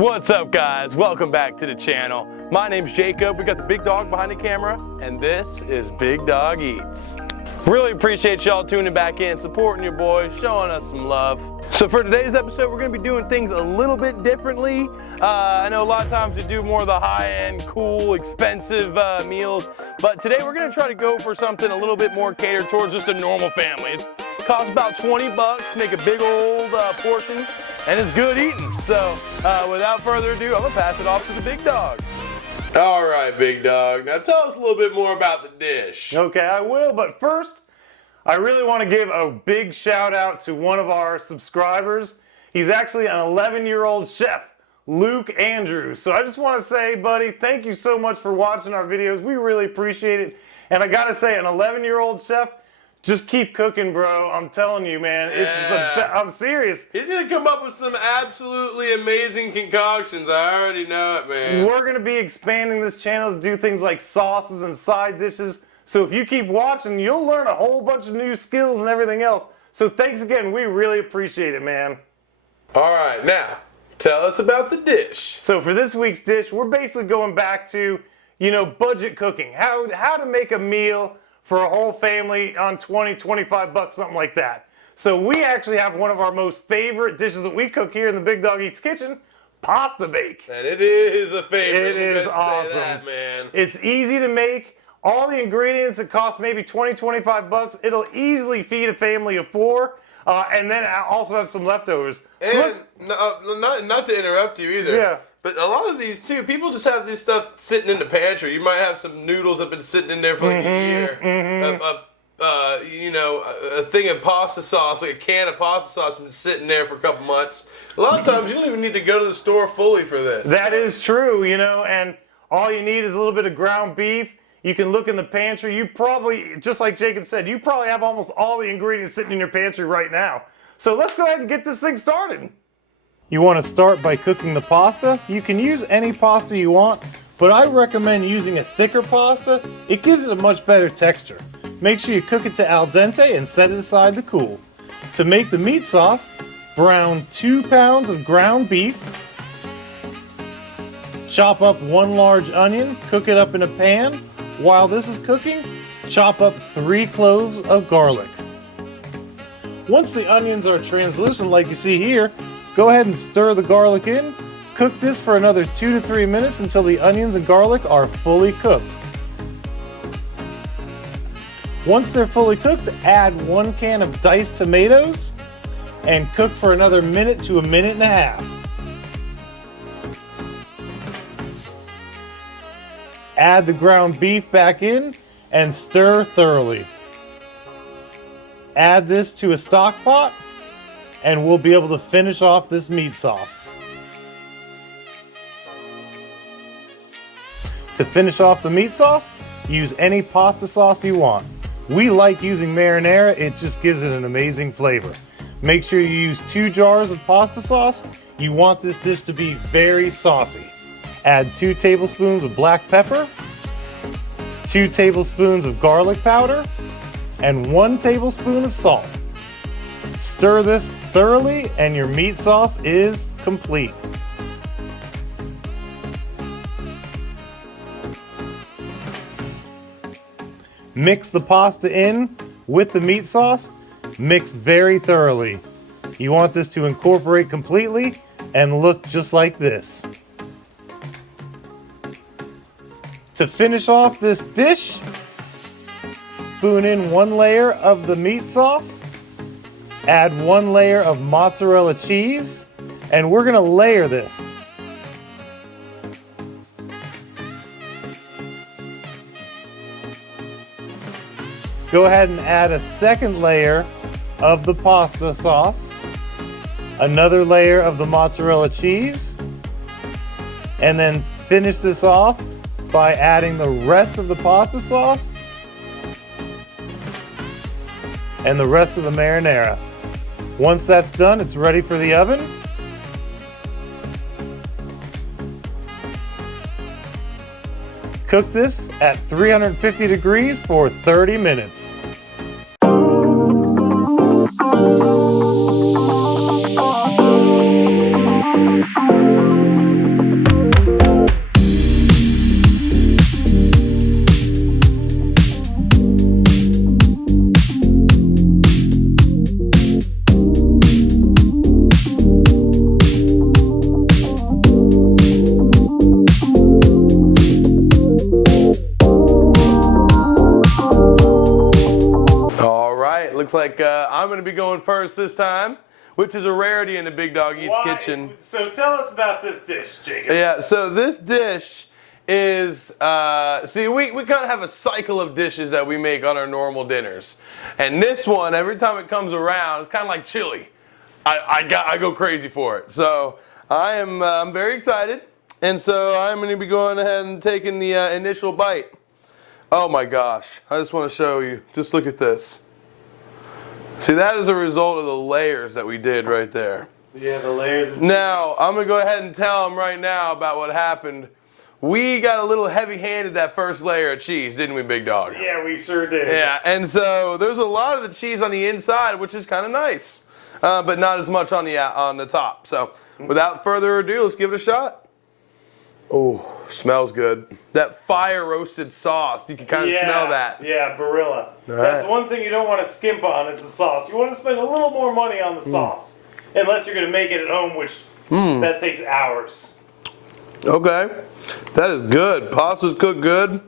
What's up, guys? Welcome back to the channel. My name's Jacob. We got the big dog behind the camera, and this is Big Dog Eats. Really appreciate y'all tuning back in, supporting your boys, showing us some love. So for today's episode, we're gonna be doing things a little bit differently. I know a lot of times we do more of the high-end, cool, expensive meals, but today we're gonna try to go for something a little bit more catered towards just a normal family. It costs about 20 bucks, make a big old portion, and it's good eating. So without further ado, I'm gonna pass it off to the big dog. All right, big dog. Now tell us a little bit more about the dish. Okay, I will, but first, I really want to give a big shout out to one of our subscribers. He's actually an 11-year-old chef, Luke Andrews. So I just want to say, buddy, thank you so much for watching our videos. We really appreciate it. And I gotta say, an 11-year-old chef, just keep cooking, bro. I'm telling you, man. I'm serious. He's going to come up with some absolutely amazing concoctions. I already know it, man. We're going to be expanding this channel to do things like sauces and side dishes. So if you keep watching, you'll learn a whole bunch of new skills and everything else. So thanks again. We really appreciate it, man. All right, now, tell us about the dish. So for this week's dish, we're basically going back to, budget cooking. How to make a meal for a whole family on 20, 25 bucks, something like that. So we actually have one of our most favorite dishes that we cook here in the Big Dog Eats kitchen, pasta bake. And it is a favorite. It is awesome. Say that, man. It's easy to make. All the ingredients, it costs maybe 20, 25 bucks. It'll easily feed a family of 4. And then I also have some leftovers. And not to interrupt you either. Yeah. But a lot of these too, people just have this stuff sitting in the pantry. You might have some noodles that have been sitting in there for like a year. A thing of pasta sauce, like a can of pasta sauce, has been sitting there for a couple months. A lot of times you don't even need to go to the store fully for this. That is true, and all you need is a little bit of ground beef. You can look in the pantry. You probably, just like Jacob said, you probably have almost all the ingredients sitting in your pantry right now. So let's go ahead and get this thing started. You want to start by cooking the pasta. You can use any pasta you want, but I recommend using a thicker pasta. It gives it a much better texture. Make sure you cook it to al dente and set it aside to cool. To make the meat sauce, brown 2 pounds of ground beef. Chop up 1 large onion, cook it up in a pan. While this is cooking, chop up 3 cloves of garlic. Once the onions are translucent like you see here, go ahead and stir the garlic in. Cook this for another 2 to 3 minutes until the onions and garlic are fully cooked. Once they're fully cooked, add 1 can of diced tomatoes and cook for another minute to a minute and a half. Add the ground beef back in and stir thoroughly. Add this to a stock pot and we'll be able to finish off this meat sauce. To finish off the meat sauce, use any pasta sauce you want. We like using marinara, it just gives it an amazing flavor. Make sure you use 2 jars of pasta sauce. You want this dish to be very saucy. Add 2 tablespoons of black pepper, 2 tablespoons of garlic powder, and 1 tablespoon of salt. Stir this thoroughly and your meat sauce is complete. Mix the pasta in with the meat sauce. Mix very thoroughly. You want this to incorporate completely and look just like this. To finish off this dish, spoon in 1 layer of the meat sauce, add 1 layer of mozzarella cheese, and we're gonna layer this. Go ahead and add a 2nd layer of the pasta sauce, another layer of the mozzarella cheese, and then finish this off by adding the rest of the pasta sauce and the rest of the marinara. Once that's done, it's ready for the oven. Cook this at 350 degrees for 30 minutes. looks like I'm going to be going first this time, which is a rarity in the Big Dog Eats kitchen. So tell us about this dish, Jacob. Yeah, so this dish is, see, we kind of have a cycle of dishes that we make on our normal dinners. And this one, every time it comes around, it's kind of like chili. I go crazy for it. So I'm very excited. And so I'm going to be going ahead and taking the initial bite. Oh my gosh, I just want to show you. Just look at this. See, that is a result of the layers that we did right there. Yeah, the layers of cheese. Now, I'm going to go ahead and tell them right now about what happened. We got a little heavy-handed that first layer of cheese, didn't we, Big Dog? Yeah, we sure did. Yeah, and so there's a lot of the cheese on the inside, which is kind of nice, but not as much on the top. So without further ado, let's give it a shot. Oh, smells good. That fire-roasted sauce, you can kind of smell that. Yeah, Barilla. That's one thing you don't want to skimp on is the sauce. You want to spend a little more money on the sauce, unless you're going to make it at home, which that takes hours. Okay, that is good. Pasta's cooked good.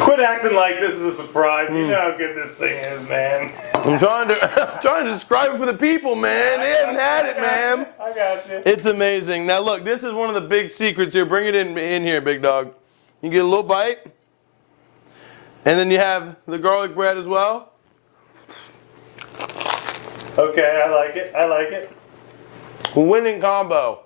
Quit acting like this is a surprise. You know how good this thing is, man. I'm trying to describe it for the people, man. They haven't had it, man. I got you. It's amazing. Now look, this is one of the big secrets here. Bring it in here, Big Dog. You get a little bite. And then you have the garlic bread as well. Okay, I like it. I like it. Winning combo.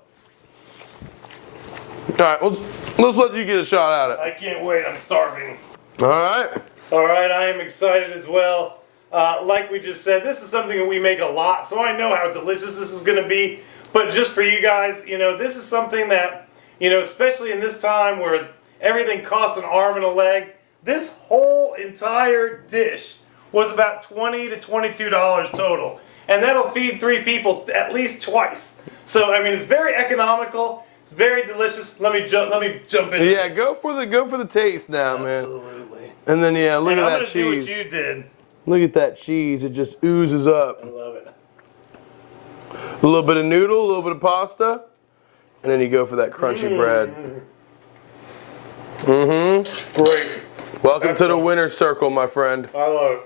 All right, let's let you get a shot at it. I can't wait. I'm starving. All right. All right, I am excited as well. Like we just said, this is something that we make a lot, so I know how delicious this is going to be. But just for you guys, this is something that, especially in this time where everything costs an arm and a leg, this whole entire dish was about $20 to $22 total. And that'll feed 3 people at least twice. So, I mean, it's very economical. It's very delicious. Let me jump in. Yeah, go for the taste now, man. Absolutely. And then look at that cheese. I'm gonna do what you did. Look at that cheese. It just oozes up. I love it. A little bit of noodle, a little bit of pasta, and then you go for that crunchy bread. Great. Welcome to the winner's circle, my friend. I love it.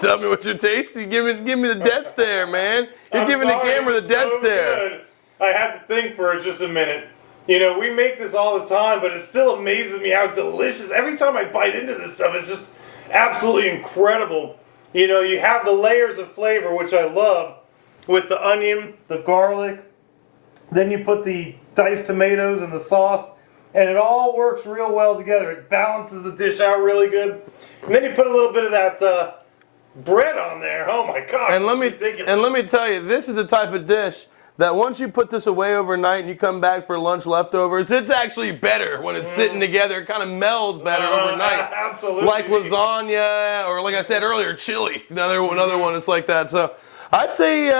Tell me what you're tasting. Give me the death stare, man. You're giving the camera the death stare. Good. I have to think for just a minute. We make this all the time, but it still amazes me how delicious. Every time I bite into this stuff, it's just absolutely incredible. You have the layers of flavor, which I love, with the onion, the garlic. Then you put the diced tomatoes and the sauce, and it all works real well together. It balances the dish out really good. And then you put a little bit of that bread on there. Oh my gosh, and let me tell you, this is the type of dish that once you put this away overnight and you come back for lunch leftovers, it's actually better when it's sitting together. It kind of melds better overnight. Absolutely. Like lasagna, or like I said earlier, chili. Another one that's like that. So I'd say,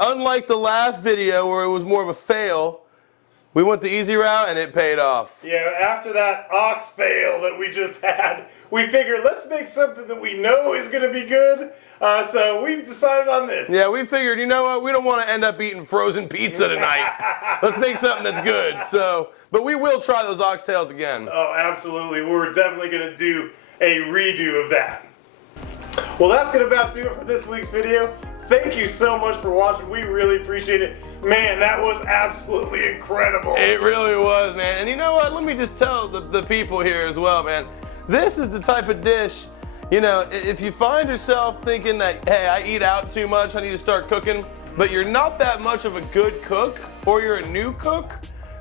unlike the last video where it was more of a fail, we went the easy route and it paid off. Yeah, after that ox fail that we just had, we figured let's make something that we know is going to be good. So we decided on this. Yeah, we figured, you know what? We don't want to end up eating frozen pizza tonight. Let's make something that's good. So, but we will try those oxtails again. Oh, absolutely. We're definitely going to do a redo of that. Well, that's going to about do it for this week's video. Thank you so much for watching. We really appreciate it. Man, that was absolutely incredible. It really was, man. And you know what? Let me just tell the people here as well, man. This is the type of dish, if you find yourself thinking that, hey, I eat out too much, I need to start cooking, but you're not that much of a good cook, or you're a new cook,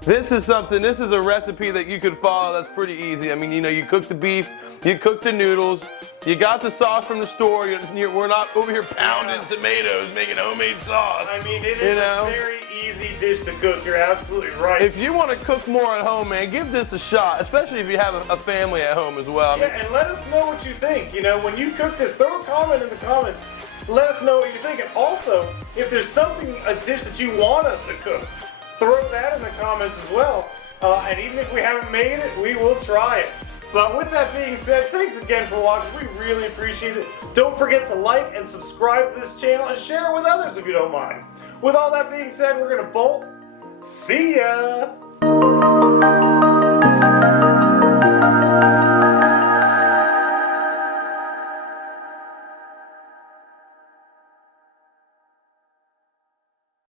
this is a recipe that you could follow that's pretty easy. I mean, you cook the beef, you cook the noodles, you got the sauce from the store, we're not over here pounding tomatoes, making homemade sauce. I mean, it is a very easy dish to cook, you're absolutely right. If you want to cook more at home, man, give this a shot, especially if you have a family at home as well. Yeah, and let us know what you think. When you cook this, throw a comment in the comments. Let us know what you think. And also, if there's a dish that you want us to cook, throw that in the comments as well. And even if we haven't made it, we will try it. But with that being said, thanks again for watching. We really appreciate it. Don't forget to like and subscribe to this channel and share it with others if you don't mind. With all that being said, we're going to bolt. See ya!